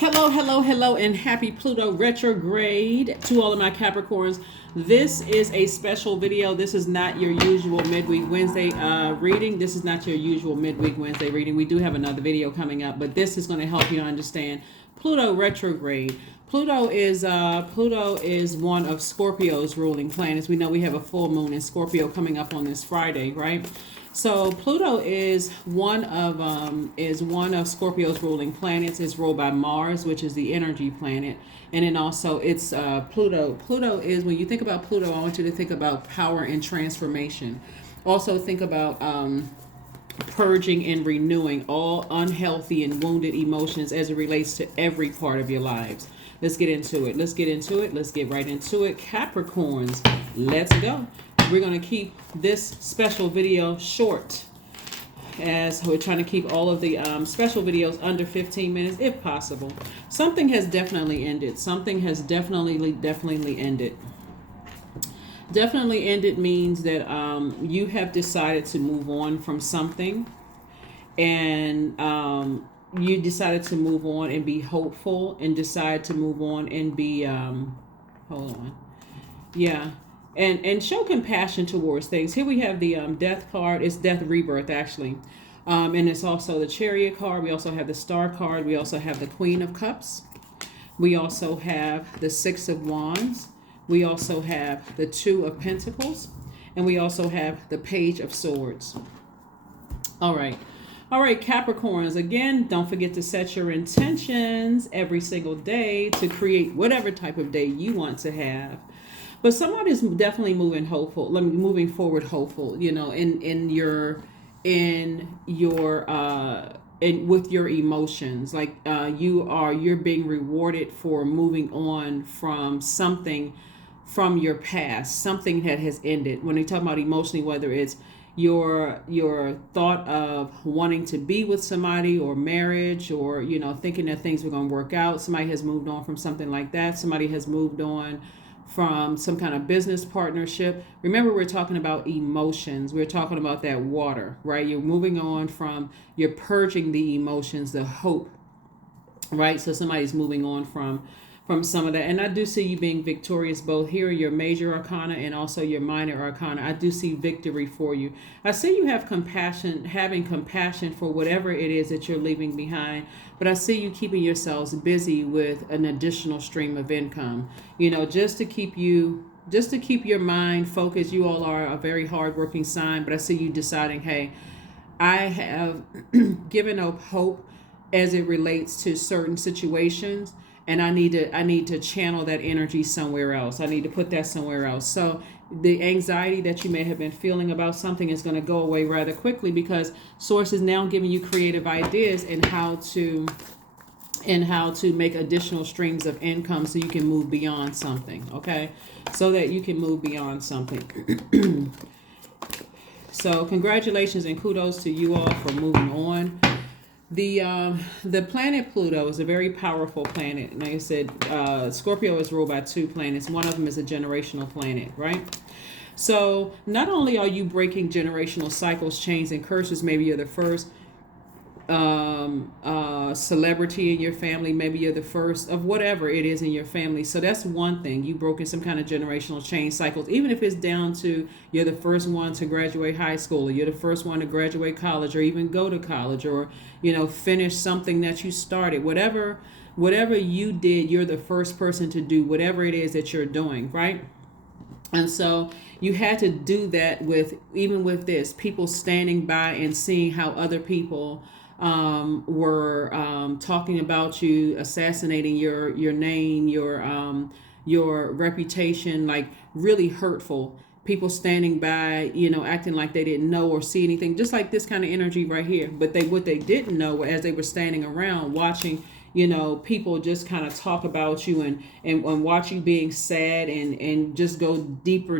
Hello, hello, hello, and happy Pluto retrograde to all of my Capricorns. This is a special video. This is not your usual midweek Wednesday reading. This is not your usual midweek Wednesday reading. We do have another video coming up, but this is going to help you understand Pluto retrograde. Pluto is one of Scorpio's ruling planets. We know we have a full moon in Scorpio coming up on this Friday, right? So Pluto is one of Scorpio's ruling planets. It's ruled by Mars, which is the energy planet, and then also it's Pluto. Pluto is, when you think about Pluto, I want you to think about power and transformation. Also think about purging and renewing all unhealthy and wounded emotions as it relates to every part of your lives. Let's get into it. Let's get right into it. Capricorns, let's go. We're going to keep this special video short, as we're trying to keep all of the special videos under 15 minutes if possible. Something has definitely ended. Something has definitely ended. Definitely ended means that you have decided to move on from something, and you decided to move on and be hopeful, and decide to move on and be hold on, yeah, and show compassion towards things. Here we have the death card. It's death rebirth, actually. And it's also the Chariot card. We also have the Star card. We also have the Queen of Cups. We also have the Six of Wands. We also have the Two of Pentacles. And we also have the Page of Swords. All right, Capricorns. Again, don't forget to set your intentions every single day to create whatever type of day you want to have. But somebody's definitely moving forward hopeful, you know, with your emotions. Like you're being rewarded for moving on from something from your past, something that has ended. When they talk about emotionally, whether it's your thought of wanting to be with somebody, or marriage, or, you know, thinking that things were going to work out. Somebody has moved on from something like that. Somebody has moved on from some kind of business partnership. Remember, we're talking about emotions. We're talking about that water, right? You're moving on from, you're purging the emotions, the hope, right? So somebody's moving on from some of that. And I do see you being victorious both here, your major arcana, and also your minor arcana. I do see victory for you. I see you have compassion, having compassion for whatever it is that you're leaving behind. But I see you keeping yourselves busy with an additional stream of income, you know, just to keep your mind focused. You all are a very hardworking sign, but I see you deciding, hey, I have given up hope as it relates to certain situations, and I need to channel that energy somewhere else. I need to put that somewhere else. So the anxiety that you may have been feeling about something is going to go away rather quickly, because Source is now giving you creative ideas in how to make additional streams of income, so you can move beyond something. Okay, so that you can move beyond something. So congratulations and kudos to you all for moving on. The planet Pluto is a very powerful planet. Like I said, Scorpio is ruled by two planets. One of them is a generational planet, right? So not only are you breaking generational cycles, chains, and curses, maybe you're the first celebrity in your family, maybe you're the first of whatever it is in your family. So that's one thing. You broken some kind of generational chain cycles, even if it's down to you're the first one to graduate high school, or you're the first one to graduate college, or even go to college, or, you know, finish something that you started. Whatever you did, you're the first person to do whatever it is that you're doing, right? And so you had to do that even with this, people standing by and seeing how other people were talking about you, assassinating your name, your reputation, like really hurtful. People standing by, you know, acting like they didn't know or see anything, just like this kind of energy right here. But what they didn't know, as they were standing around watching, you know, people just kind of talk about you and watch you being sad and just go deeper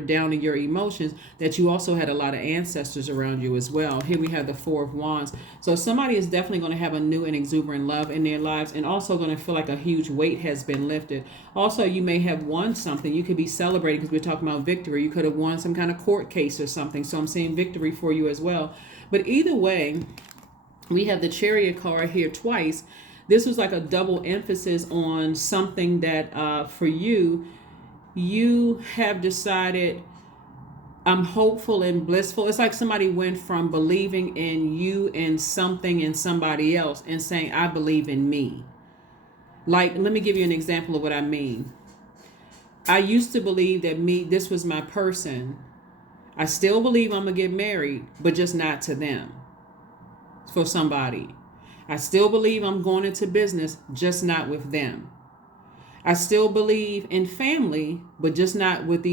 down in your emotions, that you also had a lot of ancestors around you as well. Here we have the Four of Wands. So somebody is definitely going to have a new and exuberant love in their lives, and also going to feel like a huge weight has been lifted. Also, you may have won something. You could be celebrating, because we're talking about victory. You could have won some kind of court case or something. So I'm seeing victory for you as well. But either way, we have the Chariot card here twice. This was like a double emphasis on something that for you, you have decided, I'm hopeful and blissful. It's like somebody went from believing in you and something and somebody else and saying, I believe in me. Like, let me give you an example of what I mean. I used to believe that this was my person. I still believe I'm going to get married, but just not to them, for somebody. I still believe I'm going into business, just not with them. I still believe in family, but just not with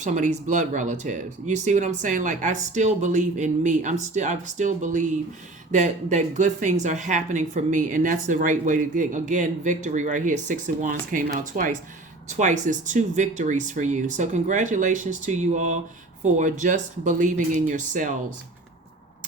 some of these blood relatives. You see what I'm saying? Like, I still believe in me. I still believe that good things are happening for me, and that's the right way to get. Again, victory right here. 6 of Wands came out twice. Twice is 2 victories for you. So congratulations to you all for just believing in yourselves.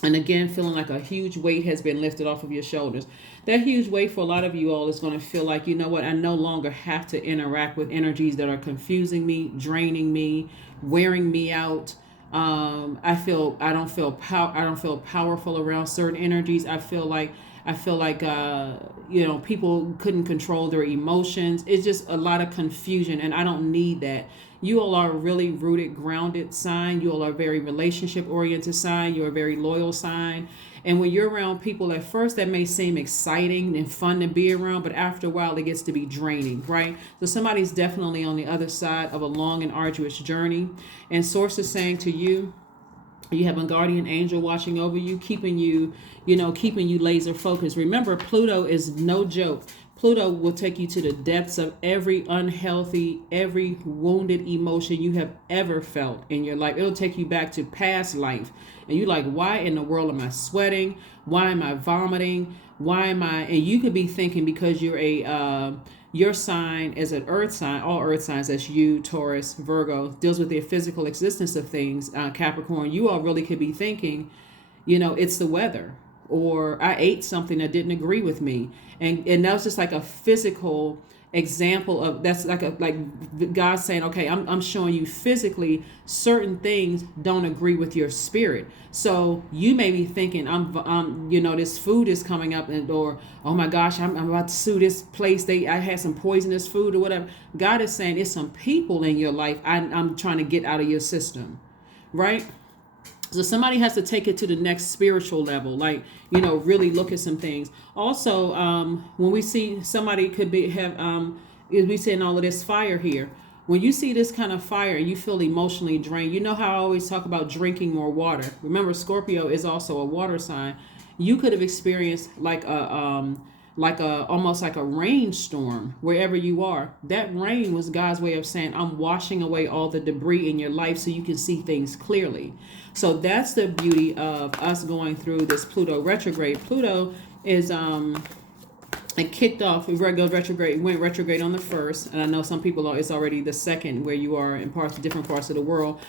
And again, feeling like a huge weight has been lifted off of your shoulders. That huge weight for a lot of you all is going to feel like, you know what, I no longer have to interact with energies that are confusing me, draining me, wearing me out. I don't feel powerful around certain energies. I feel like people couldn't control their emotions. It's just a lot of confusion, and I don't need that. You all are a really rooted, grounded sign. You all are a very relationship oriented sign. You're a very loyal sign. And when you're around people, at first that may seem exciting and fun to be around, but after a while it gets to be draining, right? So somebody's definitely on the other side of a long and arduous journey. And Source is saying to you, you have a guardian angel watching over you, keeping you laser focused. Remember, Pluto is no joke. Pluto will take you to the depths of every unhealthy, every wounded emotion you have ever felt in your life. It'll take you back to past life. And you're like, why in the world am I sweating? Why am I vomiting? And you could be thinking, because you're your sign is an earth sign, all earth signs, that's you, Taurus, Virgo, deals with the physical existence of things, Capricorn. You all really could be thinking, it's the weather, or I ate something that didn't agree with me. And that was just like a physical example of, that's like God saying, okay, I'm showing you physically certain things don't agree with your spirit. So you may be thinking, this food is coming up, or, oh my gosh, I'm about to sue this place. I had some poisonous food or whatever. God is saying it's some people in your life I'm trying to get out of your system, right? So somebody has to take it to the next spiritual level, like, really look at some things. Also, when we see somebody we seeing all of this fire here. When you see this kind of fire and you feel emotionally drained, you know how I always talk about drinking more water. Remember, Scorpio is also a water sign. You could have experienced almost like a rainstorm wherever you are. That rain was God's way of saying, I'm washing away all the debris in your life so you can see things clearly. So that's the beauty of us going through this Pluto retrograde. Pluto is it kicked off, it went retrograde on the 1st, and I know some people it's already the 2nd where you are in different parts of the world.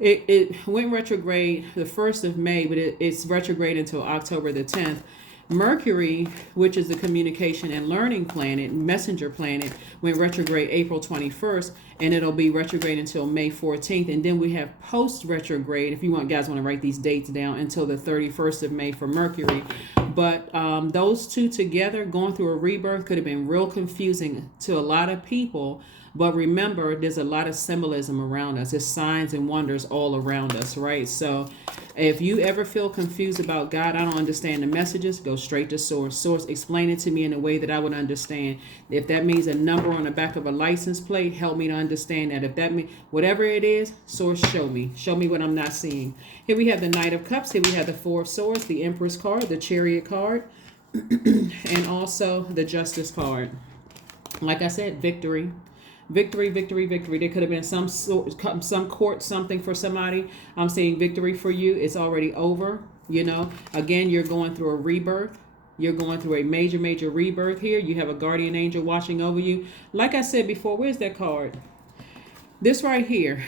It went retrograde the 1st of May, but it's retrograde until October the 10th. Mercury, which is the communication and learning planet, messenger planet, went retrograde April 21st, and it'll be retrograde until May 14th. And then we have post-retrograde, if you guys want to write these dates down, until the 31st of May for Mercury. But those two together, going through a rebirth, could have been real confusing to a lot of people. But remember, there's a lot of symbolism around us. There's signs and wonders all around us, right? So if you ever feel confused about God, I don't understand the messages, go straight to Source. Source, explain it to me in a way that I would understand. If that means a number on the back of a license plate, help me to understand that. If that means whatever it is, Source, show me. Show me what I'm not seeing. Here we have the Knight of Cups. Here we have the Four of Swords, the Empress card, the Chariot card, and also the Justice card. Like I said, victory. Victory, victory, victory. There could have been some court, something for somebody. I'm saying victory for you. It's already over. Again, you're going through a rebirth. You're going through a major, major rebirth here. You have a guardian angel watching over you. Like I said before, where's that card? This right here.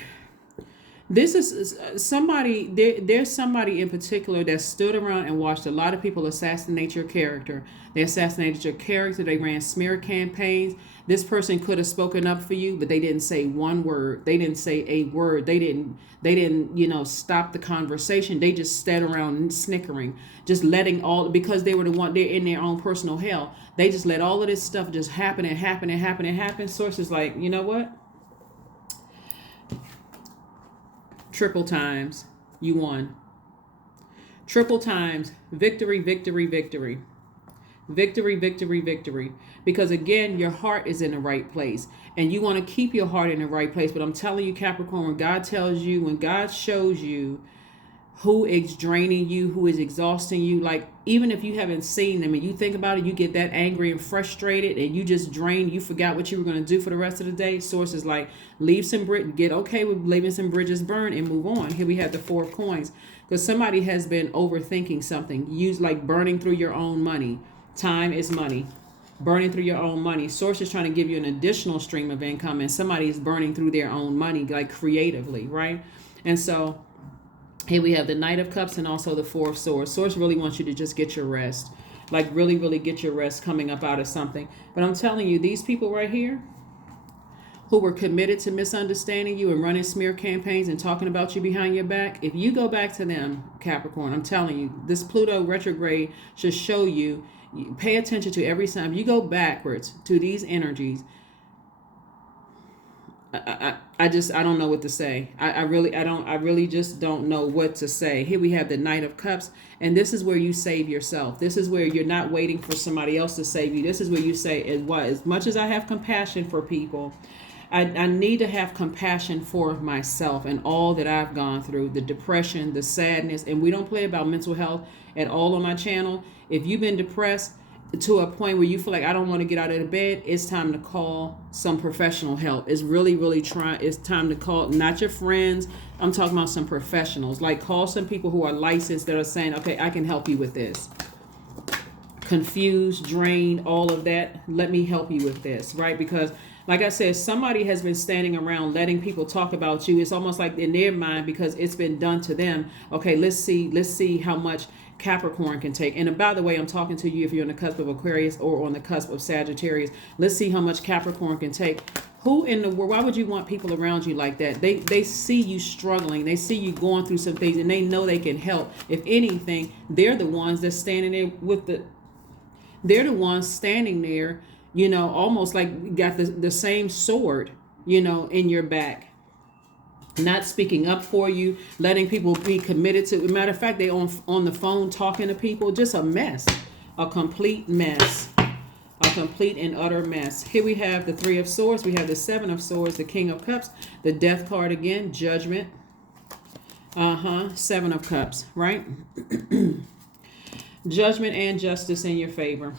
This is somebody, there's somebody in particular that stood around and watched a lot of people assassinate your character. They assassinated your character. They ran smear campaigns. This person could have spoken up for you, but they didn't say one word. They didn't say a word. They didn't, stop the conversation. They just sat around snickering, just letting all, because they were the one, they're in their own personal hell. They just let all of this stuff just happen and happen and happen and happen. Sources like, you know what? Triple times, you won. Triple times, victory, victory, victory. Victory, victory, victory. Because again, your heart is in the right place. And you want to keep your heart in the right place. But I'm telling you, Capricorn, when God tells you, when God shows you who is draining you, who is exhausting you, like even if you haven't seen them and you think about it, you get that angry and frustrated and you just drain, you forgot what you were going to do for the rest of the day. Sources like leave some get okay with leaving some bridges burned and move on. Here we have the 4 of coins, because somebody has been overthinking something. Use like burning through your own money. Time is money. Burning through your own money. Source is trying to give you an additional stream of income, and somebody is burning through their own money, like creatively, right? And so here we have the Knight of Cups and also the 4 of Swords. Source really wants you to just get your rest. Like really, really get your rest coming up out of something. But I'm telling you, these people right here who were committed to misunderstanding you and running smear campaigns and talking about you behind your back, if you go back to them, Capricorn, I'm telling you, this Pluto retrograde should show you, pay attention to every time you go backwards to these energies. I don't know what to say. I really just don't know what to say. Here we have the Knight of Cups, and this is where you save yourself. This is where you're not waiting for somebody else to save you. This is where you say, as much as I have compassion for people, I need to have compassion for myself and all that I've gone through, the depression, the sadness, and we don't play about mental health at all on my channel. If you've been depressed to a point where you feel like I don't want to get out of the bed, it's time to call some professional help. It's really, really it's time to call, not your friends. I'm talking about some professionals. Like call some people who are licensed that are saying, okay, I can help you with this. Confused, drained, all of that. Let me help you with this, right? Because like I said, somebody has been standing around letting people talk about you. It's almost like in their mind, because it's been done to them. Okay, let's see how much Capricorn can take. And by the way, I'm talking to you if you're on the cusp of Aquarius or on the cusp of Sagittarius. Let's see how much Capricorn can take. Who in the world, why would you want people around you like that? They see you struggling. They see you going through some things and they know they can help. If anything, they're the ones that's standing there they're the ones standing there, almost like got the same sword, in your back. Not speaking up for you, letting people be committed to. Matter of fact, they on the phone talking to people. Just a mess, a complete mess, a complete and utter mess. Here we have the 3 of Swords. We have the 7 of Swords, the King of Cups, the Death card again, Judgment. 7 of Cups, right? Judgment and justice in your favor.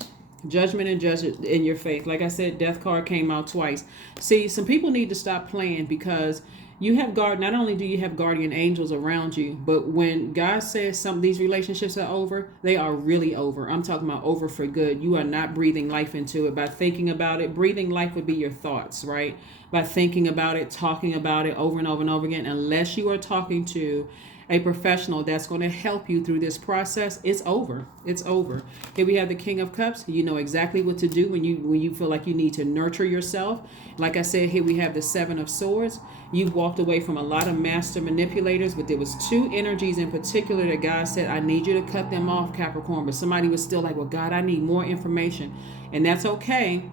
Judgment and justice in your faith. Like I said, Death card came out twice. See, some people need to stop playing, because you have not only do you have guardian angels around you, but when God says these relationships are over, they are really over. I'm talking about over for good. You are not breathing life into it by thinking about it. Breathing life would be your thoughts, right? By thinking about it, talking about it over and over and over again, unless you are talking to a professional that's going to help you through this process, it's over. It's over. Here we have the King of Cups. You know exactly what to do when you feel like you need to nurture yourself. Like I said, here we have the 7 of Swords. You've walked away from a lot of master manipulators, but there was 2 energies in particular that God said, I need you to cut them off, Capricorn. But somebody was still like, well, God, I need more information. And that's okay.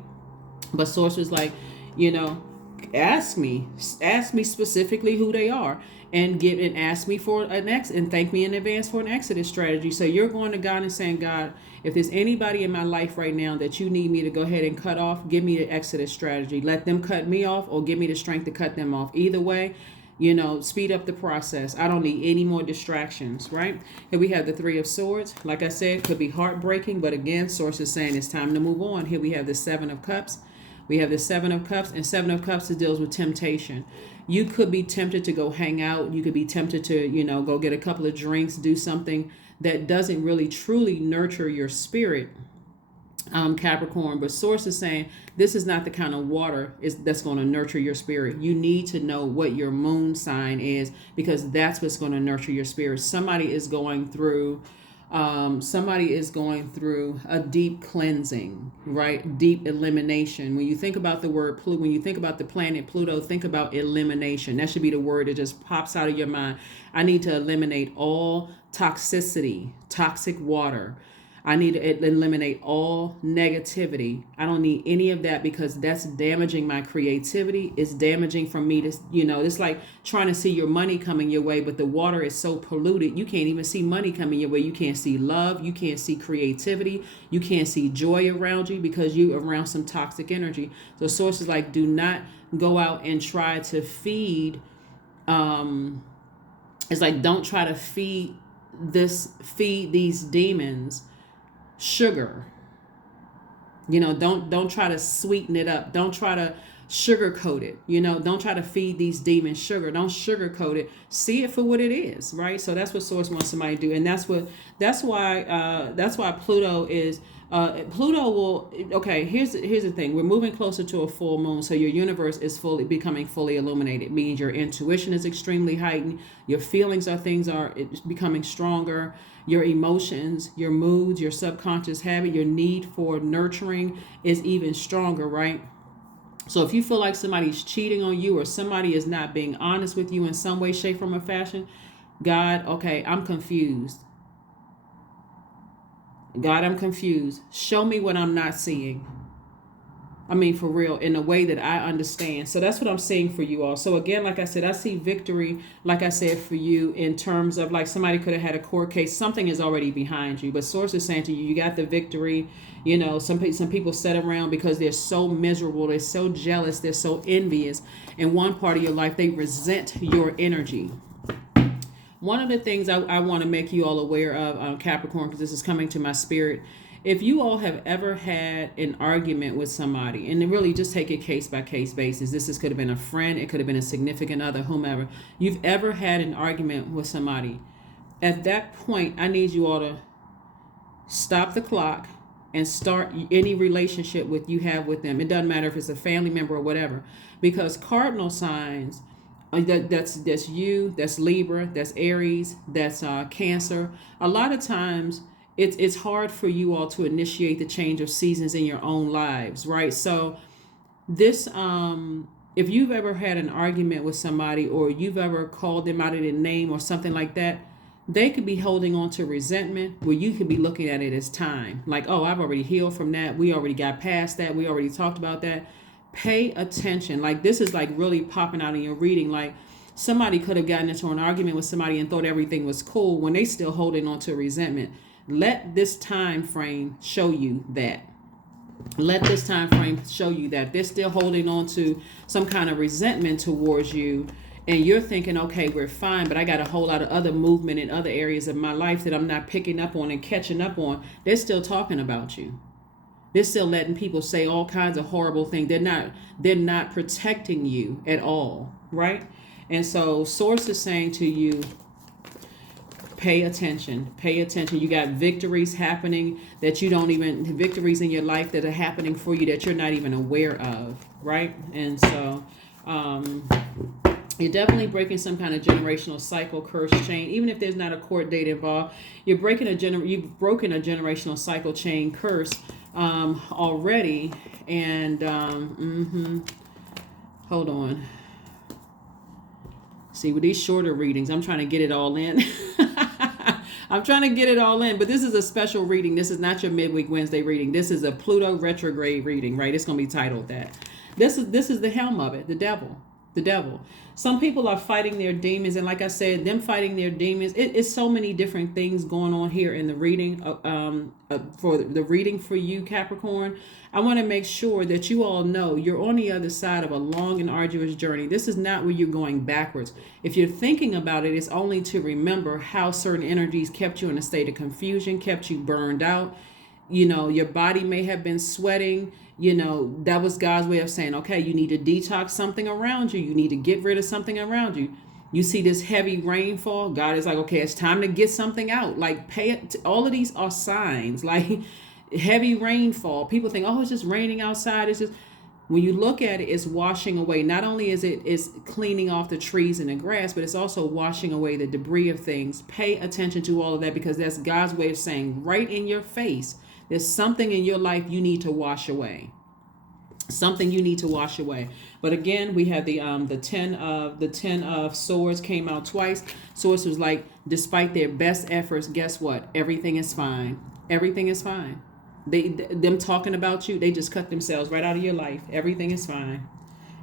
But Source was like, ask me specifically who they are, and ask me for and thank me in advance for an exodus strategy. So you're going to God and saying, God, if there's anybody in my life right now that you need me to go ahead and cut off, give me the exodus strategy. Let them cut me off, or give me the strength to cut them off. Either way, speed up the process. I don't need any more distractions, right? Here we have the 3 of Swords. Like I said, could be heartbreaking, but again, Source is saying it's time to move on. Here we have the 7 of Cups. We have the 7 of Cups, and 7 of Cups deals with temptation. You could be tempted to go hang out. You could be tempted to, go get a couple of drinks, do something that doesn't really truly nurture your spirit. Capricorn, but source is saying this is not the kind of water that's going to nurture your spirit. You need to know what your moon sign is, because that's what's going to nurture your spirit. Somebody is going through a deep cleansing, right? Deep elimination. When you think about the word Pluto, when you think about the planet Pluto, think about elimination. That should be the word that just pops out of your mind. I need to eliminate all toxicity, toxic water. I need to eliminate all negativity. I don't need any of that, because that's damaging my creativity. It's damaging for me to, it's like trying to see your money coming your way, but the water is so polluted, you can't even see money coming your way. You can't see love. You can't see creativity. You can't see joy around you, because you're around some toxic energy. So sources like, do not go out and try to feed. It's like, don't try to feed these demons sugar. Don't try to sweeten it up. Don't try to sugarcoat it. Don't try to feed these demons sugar. Don't sugarcoat it. See it for what it is, right? So that's what source wants somebody to do, and that's why Pluto is. Pluto will. Okay, here's the thing. We're moving closer to a full moon, so your universe is becoming fully illuminated. It means your intuition is extremely heightened. Your feelings are becoming stronger. Your emotions, your moods, your subconscious habit, your need for nurturing is even stronger, right? So if you feel like somebody's cheating on you, or somebody is not being honest with you in some way, shape, form, or fashion, God, okay, I'm confused. God, I'm confused. Show me what I'm not seeing. I mean, for real, in a way that I understand. So that's what I'm saying for you all. So again, like I said, I see victory, like I said, for you in terms of like somebody could have had a court case. Something is already behind you. But source is saying to you, you got the victory. Some people sit around because they're so miserable. They're so jealous. They're so envious. In one part of your life, they resent your energy. One of the things I want to make you all aware of, Capricorn, because this is coming to my spirit. If you all have ever had an argument with somebody, and really just take it case by case basis, could have been a friend, it could have been a significant other, whomever. You've ever had an argument with somebody. At that point, I need you all to stop the clock and start any relationship you have with them. It doesn't matter if it's a family member or whatever, because cardinal signs. That's you, that's Libra, that's Aries, that's Cancer. A lot of times it's hard for you all to initiate the change of seasons in your own lives, right? So this, if you've ever had an argument with somebody, or you've ever called them out of their name or something like that, they could be holding on to resentment, where you could be looking at it as time. Like, oh, I've already healed from that. We already got past that. We already talked about that. Pay attention. Like, this is like really popping out in your reading. Like, somebody could have gotten into an argument with somebody and thought everything was cool when they still holding on to resentment. Let this time frame show you that. Let this time frame show you that they're still holding on to some kind of resentment towards you, and you're thinking, okay, we're fine, but I got a whole lot of other movement in other areas of my life that I'm not picking up on and catching up on. They're still talking about you. They're still letting people say all kinds of horrible things. They're not protecting you at all, right? And so source is saying to you, pay attention. Pay attention. You got victories happening that you don't even, victories in your life that are happening for you that you're not even aware of, right? And so you're definitely breaking some kind of generational cycle, curse, chain. Even if there's not a court date involved, you've broken a generational cycle, chain, curse already. And hold on. See, with these shorter readings, I'm trying to get it all in. I'm trying to get it all in, but this is a special reading. This is not your midweek Wednesday reading. This is a Pluto retrograde reading, right? It's going to be titled that. This is the helm of it, the devil. The devil. Some people are fighting their demons, and like I said, them fighting their demons, it's so many different things going on here in the reading. For the reading for you, Capricorn, I want to make sure that you all know you're on the other side of a long and arduous journey. This is not where you're going backwards. If you're thinking about it, it's only to remember how certain energies kept you in a state of confusion, kept you burned out. Your body may have been sweating. That was God's way of saying, okay, you need to detox something around you. You need to get rid of something around you. You see this heavy rainfall. God is like, okay, it's time to get something out. Like, pay it. All of these are signs. Like, heavy rainfall. People think, oh, it's just raining outside. It's just, when you look at it, it's washing away. Not only is cleaning off the trees and the grass, but it's also washing away the debris of things. Pay attention to all of that, because that's God's way of saying right in your face, there's something in your life you need to wash away. Something you need to wash away. But again, we have the 10 of swords came out twice. Swords was like, despite their best efforts, guess what? Everything is fine. Everything is fine. Them talking about you, they just cut themselves right out of your life. Everything is fine.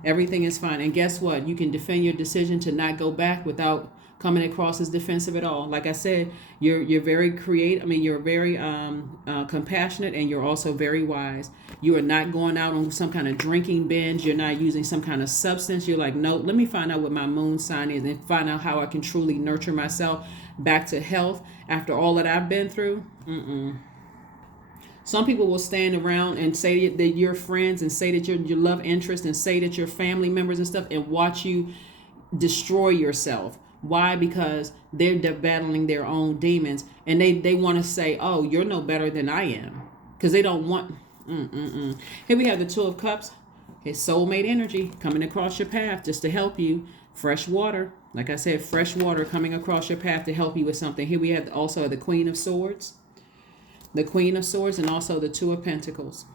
Everything is fine. And guess what? You can defend your decision to not go back without coming across as defensive at all. Like I said, you're very creative. I mean, you're very compassionate, and you're also very wise. You are not going out on some kind of drinking binge. You're not using some kind of substance. You're like, no, let me find out what my moon sign is and find out how I can truly nurture myself back to health after all that I've been through. Some people will stand around and say that you're friends, and say that you're your love interest, and say that you're family members and stuff, and watch you destroy yourself. Why? Because they're battling their own demons, and they want to say, oh, you're no better than I am, because they don't want. Here we have the Two of Cups. Okay, soulmate energy coming across your path just to help you. Fresh water. Like I said, fresh water coming across your path to help you with something. Here we have also the Queen of Swords. The Queen of Swords, and also the Two of Pentacles.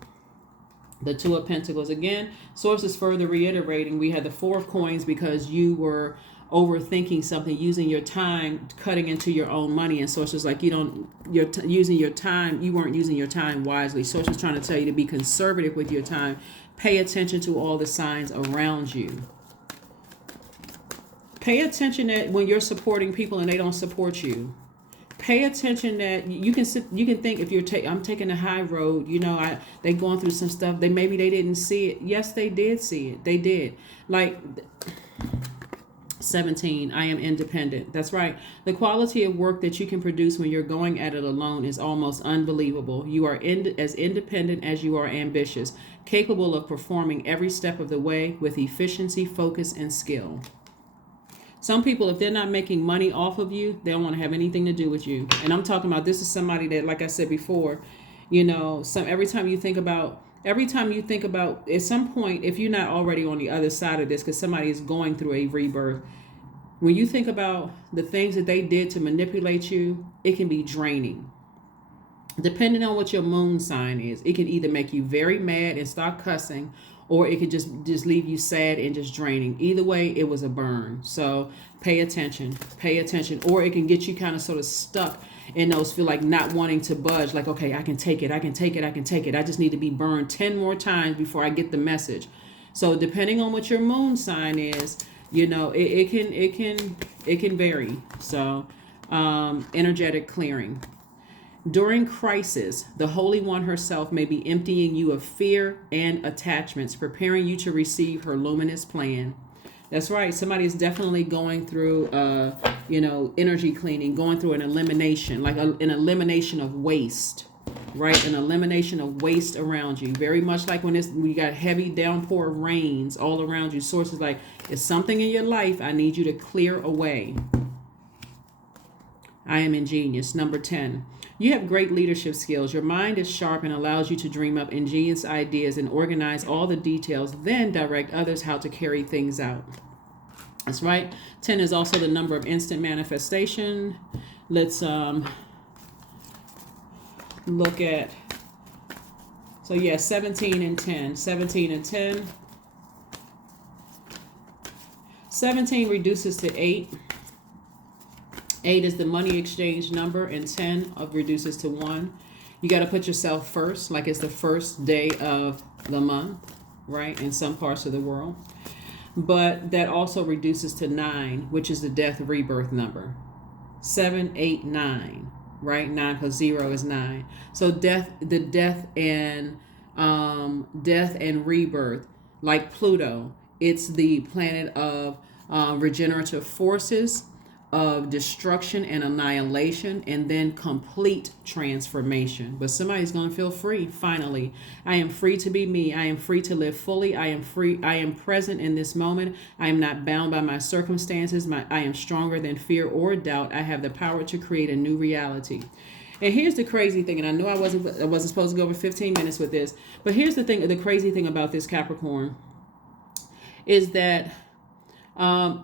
The Two of Pentacles. Again, Source is further reiterating. We had the Four of Coins because you were overthinking something, using your time, cutting into your own money. And Source was like, using your time, you weren't using your time wisely. Source was trying to tell you to be conservative with your time. Pay attention to all the signs around you. Pay attention that when you're supporting people and they don't support you. Pay attention that you can think, if I'm taking a high road, they going through some stuff. Maybe they didn't see it. Yes, they did see it. They did. Like 17, I am independent. That's right. The quality of work that you can produce when you're going at it alone is almost unbelievable. You are as independent as you are ambitious, capable of performing every step of the way with efficiency, focus, and skill. Some people, if they're not making money off of you, they don't want to have anything to do with you. And I'm talking about, this is somebody that, like I said before, every time you think about, at some point, if you're not already on the other side of this, because somebody is going through a rebirth, when you think about the things that they did to manipulate you, it can be draining. Depending on what your moon sign is, it can either make you very mad and start cussing, or it could just leave you sad and just draining. Either way, it was a burn. So pay attention. Or it can get you kind of sort of stuck in those, feel like not wanting to budge. Like, okay, I can take it. I just need to be burned 10 more times before I get the message. So depending on what your moon sign is, it can vary. So energetic clearing. During crisis, the Holy One herself may be emptying you of fear and attachments, preparing you to receive her luminous plan. That's right. Somebody is definitely going through, energy cleaning, going through an elimination, like an elimination of waste, right? An elimination of waste around you. Very much like when we got heavy downpour rains all around you. Sources like, it's something in your life I need you to clear away. I am ingenious. Number 10. You have great leadership skills. Your mind is sharp and allows you to dream up ingenious ideas and organize all the details, then direct others how to carry things out. That's right. 10 is also the number of instant manifestation. Let's look at, 17 and 10. 17 and 10. 17 reduces to 8. 8 is the money exchange number, and 10 reduces to 1. You got to put yourself first, like it's the first day of the month, right, in some parts of the world. But that also reduces to 9, which is the death rebirth number. 7, 8, 9, right? 9 plus 0 is 9. So death and rebirth, like Pluto, it's the planet of regenerative forces, of destruction and annihilation, and then complete transformation. But somebody's going to feel free finally. I am free to be me. I am free to live fully. I am free. I am present in this moment. I am not bound by my circumstances. I am stronger than fear or doubt. I have the power to create a new reality. And here's the crazy thing, and I know I wasn't supposed to go over 15 minutes with this, but here's the crazy thing about this Capricorn is that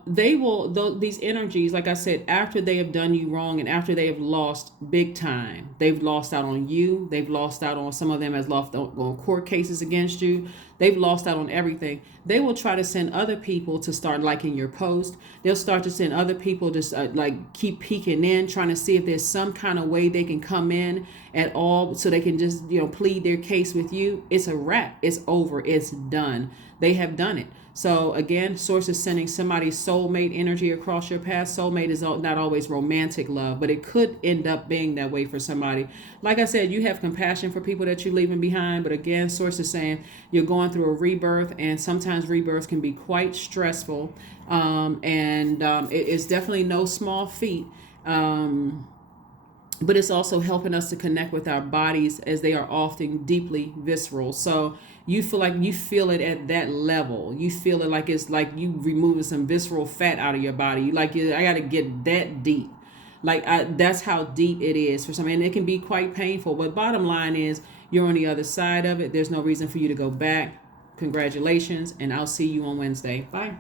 they will, these energies, like I said, after they have done you wrong and after they have lost big time, they've lost out on you, they've lost out on, some of them has lost on court cases against you, they've lost out on everything. They will try to send other people to start liking your post. They'll start to send other people just like keep peeking in, trying to see if there's some kind of way they can come in at all so they can just, plead their case with you. It's a wrap. It's over. It's done. They have done it. So again, source is sending somebody's soulmate energy across your path. Soulmate is not always romantic love, but it could end up being that way for somebody. Like I said, you have compassion for people that you're leaving behind. But again, source is saying you're going through a rebirth, and sometimes rebirth can be quite stressful. It is definitely no small feat. But it's also helping us to connect with our bodies, as they are often deeply visceral. So you feel it at that level. You feel it like it's like you removing some visceral fat out of your body. I got to get that deep. That's how deep it is for some. And it can be quite painful. But bottom line is, you're on the other side of it. There's no reason for you to go back. Congratulations. And I'll see you on Wednesday. Bye.